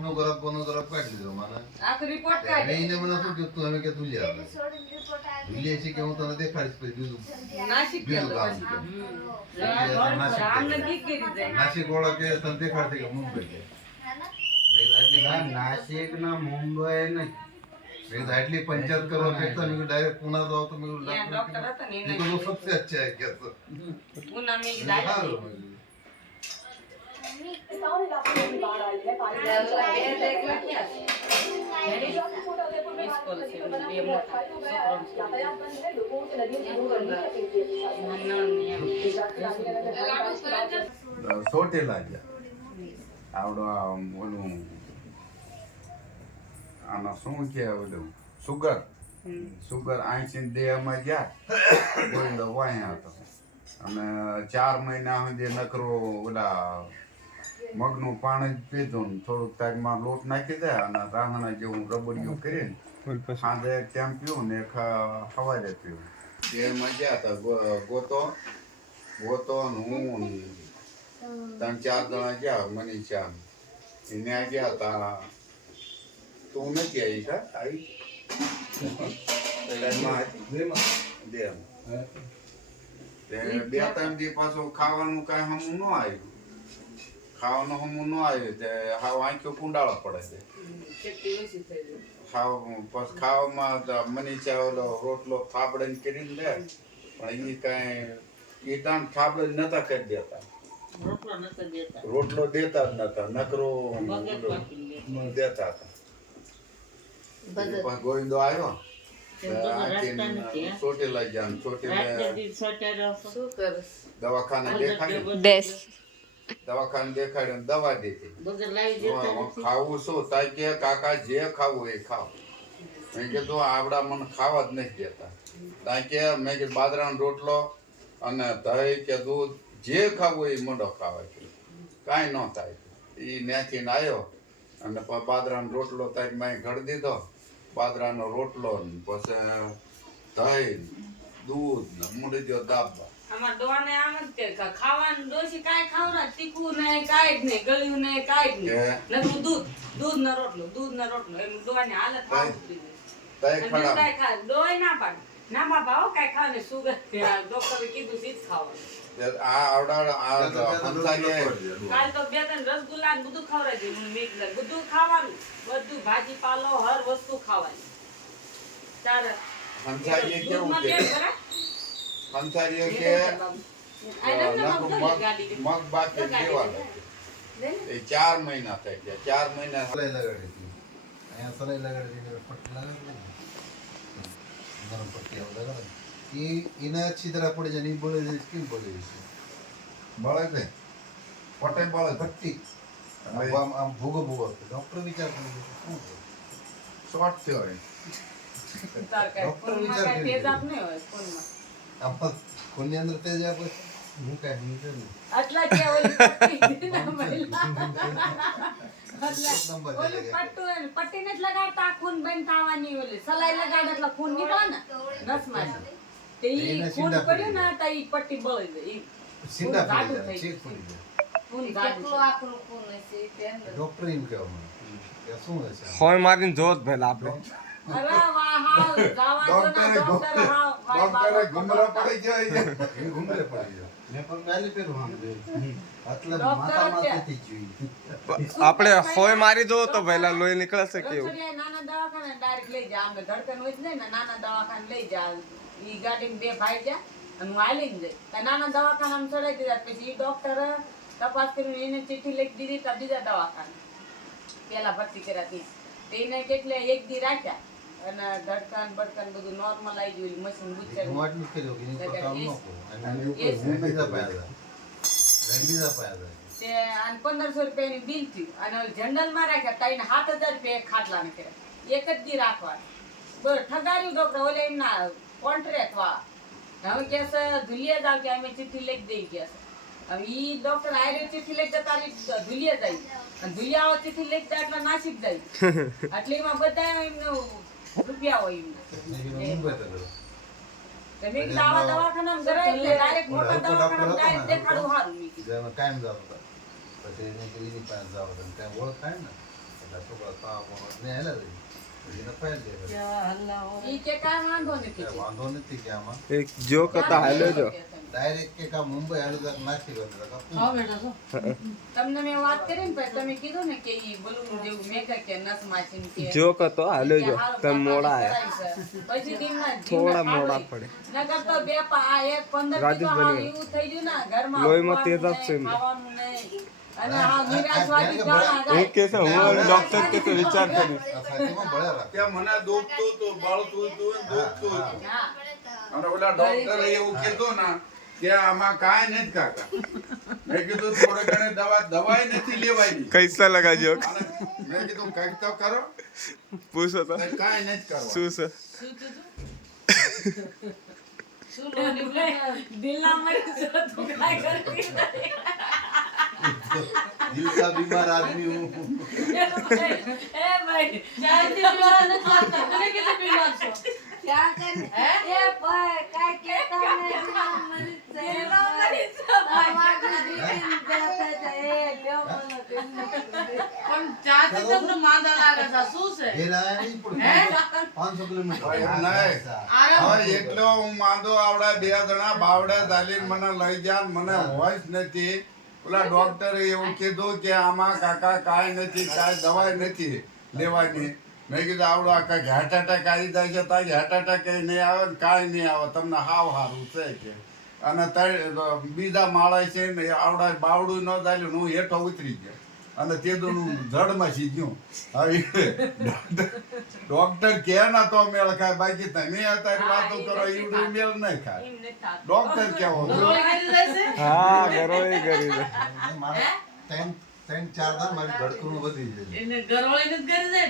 તમે ગરબ કાઢી લીધો મને આખો રિપોર્ટ કાઢ એને મને શું કીધું તું અમે કે ધુલિયા ધુલિયા છે કે હું તને દેખાડીશ પછી બીજું નાસિક બીજું કામ છે. આમને ઠીક કરી દે નાસિક વાળા કે તને દેખાડશે કે મુંબઈ કે નાસિક ના મુંબઈ ને आटली पंचायत करवा करता मैं डायरेक्ट पुणे जाओ तो मैं यहाँ डॉक्टर था नहीं ये तो वो सबसे अच्छा है क्या तो पुणे में इलाज સોટે લાગ્યા આવડો ઓલું આનો શું કે ઓલું સુગર 80 દેહમાં ગયા ગોળીઓ વાયા હતો અને 4 મહિના સુધી નકરો ઓલા મગનું પાણી જ પીધું ને થોડુંક તાગમાં લોટ નાખી દે અને રાહણા જેવું રબડિયું કરીને સાંજે એક ટાઈમ પીવું ને એક સવારે પીવું દેહમાં ગયા હતા ગોતો ને હું 3-4 જણા ગયા મનીષા એને ગયા હતા તું નથી આવી કા આવી બે ત્રણ દી પાછું ખાવાનું કાંઈ હમું ન આવ્યું તે હાવ આંખો કુંડાળો પડે છે ખાવામાં મનીષા ઓલો રોટલો થાબડે કરીને દે પણ એ કાંઈ એ તાણ થાબડે નતા કરી દેતા રોટલો દેતા જ નતા નકરો દેતા હતા ગોવિંદો આવ્યો ચોટીલા ગયા દવાખાને દેખાડ્યું દવા દીધી ખાવું શું તાય કે કાકા જે ખાવું એ ખાવ મેં કીધું આવડા મને ખાવા જ નથી દેતા તાય કે મેં કીધું બાજરાનો રોટલો અને દહીં કે દૂધ જે ખાવું એ મંડો ખાવા કાંઈ ન થાય એ ત્યાંથી આવ્યો અને બાજરાનો રોટલો તારી મેં ઘડી દીધો બાજરાનો રોટલો ને પછી દહીં દૂધ ને મૂડી દો દાબા અમાર ડોને આમ જ કે ખાવાનું ડોસી કાઈ ખાવરા તીખું ને કાઈ જ નહીં ગળ્યું ને કાઈ જ નહીં નકરું દૂધ ના રોટલો એમ ડોની હાલત આવું થઈ ગઈ કાઈ ખા ડોય ના પાડ ના બાપા હો કાઈ ખાવ ને સુગર ડોક્ટરે કીધું સીધ ખાવાનું આ આવડા કાલ તો 2-3 રસગુલ્લા ને બધું ખવરાઈ દીધું મિક્સર બધું ખાવાનું બધું ભાજી પાલો હર વસ્તુ ખાવાની તારે હંસારીએ કેવું કે હંસારીએ કે મગ બાકી દેવાનું એ 4 મહિના થઈ ગયા 4 મહિના सलाई लगाड़ी थी यहाँ सलाई लगाड़ी थी पट्टी लगा नरम पट्टी लगा ये इन्हें अच्छी तरह पड़ जानी बोले क्यों बोले बड़ा है पटे बड़ा पट्टी हम भूगो डॉक्टर विचार શોર્ટ થયો ડોક્ટર વિચાર તેજ આપ નહીં હોય ફોનમાં આમાં કોની અંદર તેજ આપે હું કાઈ નહીં આટલા કે ઓલી પટ્ટી ના મહિલા ઓલી પટ્ટી ને જ લગાડતા ખૂન બંધ થવાની ઓલી સલાઈ લગાડે એટલે ખૂન નીકળે ને નસમાં તે ઈ ખૂન પડ્યું ને તો ઈ પટ્ટી બળી જાય ઈ સિંડા પડી જાય ચેક પડી જાય ખૂન કેટલો આકરું ખૂન છે તે ડોક્ટર એમ કહેવા મને કે શું છે હોય મારીને જોત ભેલા આપણે અરે વાહ હાવ જાવા દો ના ડોક્ટર હાવ ડોક્ટરે ગુમરા પડી ગયા એ ઘૂમરે પડી જાય મેં પણ પહેલી પેલું આમ જોયું એટલે માથા માથેથી જોઈ આપણે હોય મારી જો તો ભેલા લોહી નીકળશે કેવું રસોડિયા નાના દવાખાને ડાયરેક્ટ લઈ જા અમે ધડકન હોય જ નહીં ને નાના દવાખાને લઈ જા ઈ ગાડી બે ભાઈ જા અને હું હાલીને જઈ તો નાના દવાખાનામાં ચડાઈ દીધા પછી ઈ ડોક્ટર તપાસ કરીને એને ચિઠ્ઠી લખી દીધી તો બીજા દવાખાને પેલા ભરતી કર્યા ત્યાં એને કેટલે એક દી રાખ્યા અને ધડકન બડકન બધું નોર્મલ આવી ગયું મશીન ગુચર વાટલું કર્યો કે એની કામ ન કરો અને બીજા પાયા તે અને 1500 રૂપિયાની બિલ થયું અને જનરલ માં રાખ્યા તાઈને 7000 રૂપિયા ખાટલા ને કર્યા એક જ દી રાખવાનું બોલ ઠગાર્યું ડોક્ટર ઓલે એમના કોન્ટ્રાક્ટ વા હવે કે છે ધુલિયા જાવ કે અમે ચિઠ્ઠી લખી દઈ ગયા હવે ઈ ડોક્ટર આયરે ચિઠ્ઠી લખી જતા ધુલિયા જાય અને ધુલિયાઓ ચિઠ્ઠી લખતા એટલે નાસિક જાય એટલે એમાં બધા એમનું રૂપિયા હોય એમને તમે કે આવા દવાખાનામાં ગરાય એટલે ડાયરેક્ટ મોટા દવાખાનામાં ડાયરેક્ટ દેખાડું હારું મી જેમાં કાયમ જાવ પછી એને કીની પાસે જાવ તો કાય ઓળખાય ને એટલે છોકરા તાવ ને હેલા દે પછી એને ફાઇલ દે ઈ કે કાંઈ વાંધો નથી કે. વાંધો નથી કે આમાં એક જોક હતા હાલ્યો જો ડાયરેક્ટ કે કા મુંબઈ હાલું તક નાખી દો તમને મેં વાત કરી ને પછી તમે કીધું ને કે ઈ બલૂન જેવું મેઘા કે નસ માછીને કે જોક હતો હાલ્યો જો તમે મોડા આયા પછી દીમના થોડા મોડા પડે નગર તો બે આ એક 15 રાજેશ કિલો બની એવું થઈ ગયું ને ઘરમાં લોહીમાં તેજ ખાવાનું આપશે એમ. નહીં, ખાવાનું નહીં. અને આ નિરાશવાદી જણા હું કે છે હું ડોક્ટર કે તો વિચાર કરીશ આ છાતીમાં બળે રાખ કે મને દુખતું હતું બળતું હતું ને દુખતું હતું હા. અને ઓલા ડોક્ટરે એવું કીધું ને કે આમાં કાંઈ નથી કાકા મેં કીધું થોડે ઘણી દવાઈ નથી લેવાય કૈસા લગા જોક અને મેં કીધું કંઈક તો કરો પૂછો તો તો કાંઈ નથી કરવા શું છે દિલના મરીઝ તું કાંઈ કરતી નથી. દિલ કા બીમાર આદમી હું એ ભાઈ જાયતી બીમાર નથી લાગતા. મને કીધું બીમાર છો. क्या करे ए भाई काय कहता है दिला मरीज से દિલના મરીઝ છો. हमारे दिन जाता जाए લ્યો મને પણ ચાથી તમને માંદા લાગે છે શું છે ઘેરા નહીં પણ 500 કિલોમીટર ભાઈ એમ નહીં. હવે એટલો હું માંદો આવડે બે જણા બાવડે ચાલીને મને લઈ ગયા ને મને હોય જ નથી ઓલા ડોક્ટરે એવું કીધું કે આમાં કાકા કાંઈ નથી કાંઈ દવાઈ નથી લેવાની મેં કીધું આવડો આ કાંઈક હાર્ટ એટેક આવી જાય છે તારી હાર્ટ એટેક નહીં આવે ને કાંઈ નહીં આવે તમને હાવ સારું છે કે અને બીજા માળા છે ને આવડા બાવડું ન ચાલ્યું હું હેઠો ઉતરી ગયો અને તેદું જડમાં સી ગયું હવે ડોક્ટર કે ના તો મેળ ખાય બાકી તમે અત્યારે વાતો કરો એવડું મેળ નહીં ખાય એમ નથી થતું. ડોક્ટર કેવો ગરોળી કરી દેશે હા ગરોળી કરી દે મારા 3-4 દાન મારી ધડકણ વધી જાય એને ગરોળી નથી કરી દે ને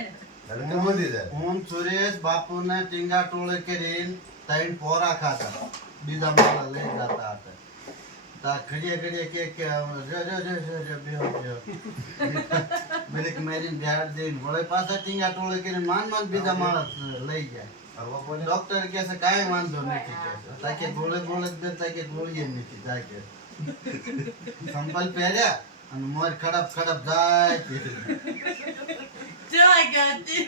ધડકણ વધી જાય હું સુરેશ બાપુને ટીંગા ટોળે કરીને 3 પોરા ખાતા બીજા માળા લઈ જતા હતા તા ઘડીએ ઘડીએ કે જો બેહો મેરે મેરી બેહાડ દે વળે પાછા ટીંગા ટોળે કરીને માન બીજા માળા લઈ ગયા ડોક્ટર કહે છે કાંઈ વાંધો નથી કે તાકે બોલે દે તાકે ગોળીએ નથી તાકે સંપલ પહેર્યા અને મોર ખડપ જાય ચાય ગતી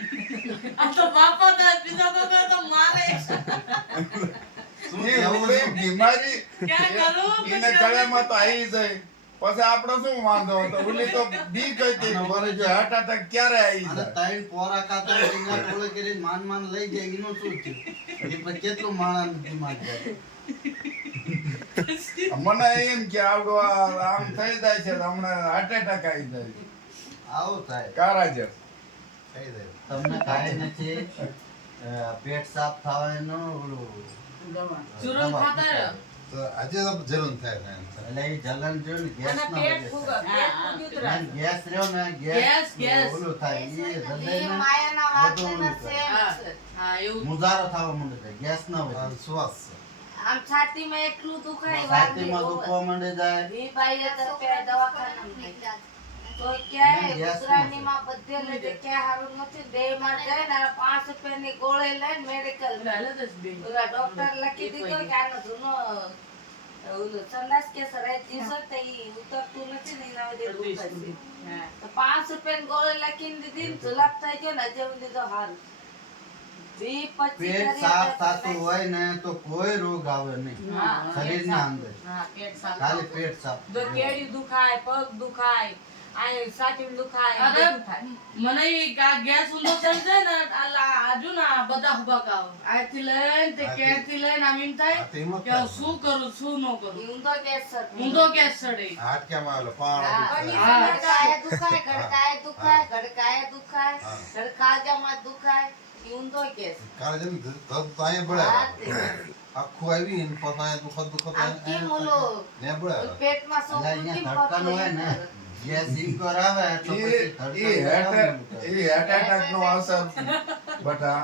આ તો બાપા દા બીજા બાપા તો મારે એવડી બીમારી ક્યાં કરું એને કળામાં તો આવી જાય પછી આપણો શું વાંધો હતો ઓલી તો બીક હતી મને જો હાર્ટ એટેક ક્યારે આવી અને જાય 3 પોરા ખાતા ટીંગા ટોળે કરીને માન લઈ જાય એનું શું થયું એ પછી કેટલું માણસ દિમાગ જાય મને એમ કે આવડો આમ થઈ જાય છે તો હમણાં હાર્ટ એટેક આવી જાય આવું થાય કારાજર થઈ જાય તમને કાંઈ નથી પેટ સાફ થવાનું ઓલું ચૂરમ ખાતા રહ્યો તો આજે તો જલન થાય ને એટલે એ જલન જો ને ગેસ અને ના પેટ વજે ફૂગે, પેટ ફૂગ્યું જ રહે. ગેસ રહ્યો ને ગેસ. ઓલું થાય એ એ હૃદયને માયાના બધું વાતને ઓલું થાય. સેમ હા છે હા એવું મુજારો થવા માંડે છે ગેસ ના વજે શ્વાસ આમ છાતીમાં એટલું દુખાય છાતીમાં દુખવા માંડે જાય વી બાઈએ તો ત્યાં દવાખાનામાં લઈ ગયા. તો ક્યાંય ના, ગેસ ગુજરાતીમાં બધે લઈ જાય. ક્યાંય હારું નથી બેયમાં જાય ને 5 રૂપિયાની ગોળી લઈને મેડિકલ હાલે તો બે ઓલા ડોક્ટર લખી દીધું કે આનો જૂનો ઓલું સંડાસ કે સરાય જીસો તો ઈ ઉતરતું નથી ને એના વડે દુખે છે. હા. તો 5 રૂપિયાની ગોળી લખીને દીધી ને જુલાબ થઈ ગયો ને હજુ સુધી તો હારું 20-25 પેટ સાફ થતું હોય ને તો કોઈ રોગ આવે નહીં હા, શરીરના અંદર હા, પેટ સાફ ખાલી થતું. પેટ સાફ જો કેડી દુખાય, પગ દુખાય, આ સાચી દુખાય, અરે બધું થાય. મને ઈ ગેસ ઊંધો થઈ જાય ને આજુ ના બધા હબકાવ આથી લઈને તે કેથી લઈને આમ એમ થાય આ તો એમ જ કે થાય. શું કરું શું ન કરું ઊંધો ગેસ સર ઊંધો ગેસ ચડે હાથ કેમ આવે પાણ પણ હા. ગડકાએ દુખાય ગડકાએ દુખાય હા. ગડકાજામાં દુખાય ઈ ઊંધો ગેસ કાલે જેમ ધબ તો અહીંયા બળે હા, તે. આખું આવી ને પછી અહીંયા દુખત આમ કેમ ઓલો ને બળે પેટમાં એટલે સોગું અહીંયા કેમ ધડકન હોય ને ગેસ ઇન્કોર આવે તો પછી એ હાર્ટ એટેક નો અસર બટા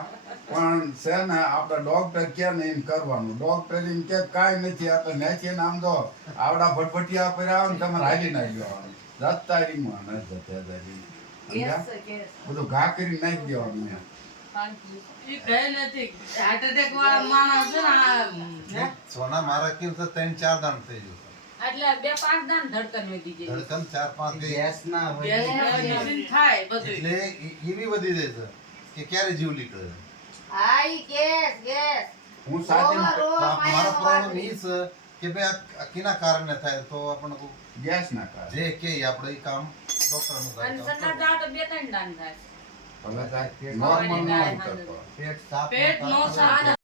પણ છે ને આપણે ડોક્ટર કે ને એમ કરવાનું ડોક્ટર એમ કે કાંઈ નથી આપણે નેચે આમ તો આવડા ભટભટિયા પડ્યા આવે ને તમારે હાલી નાખી દેવાનું રસ્તારીમાં ન જતા ગેસ ગેસ બધું ઘા કરી નાખી દેવાનું એમ. ઈ કઈ નથી હાર્ટ એટેક વાળા માણસ છે ને આ સોના મારા કેમ તો 3-4 દાન થઈ ગયું એટલે 2-5 દાન ધડકન વધી જાય ધડકન 4-5 ગઈ ગેસ ના હોય ગેસ medicine થાય બધું એટલે એવી વધી જાય છે કે ક્યારે જીવ નીકળે હા ઈ ગેસ હું સાથે મારો પ્રોબ્લેમ એ છે કે ભાઈ આ કેના કારણે થાય તો આપણે ગેસ ના કરે જે કે આપણે એ કામ ડોક્ટરનું અને થાય સંડાસ જાવ તો 2-3 દાન થાય ભલે નોર્મલ ન કરતો પેટ સાફ પેટ નો સાફ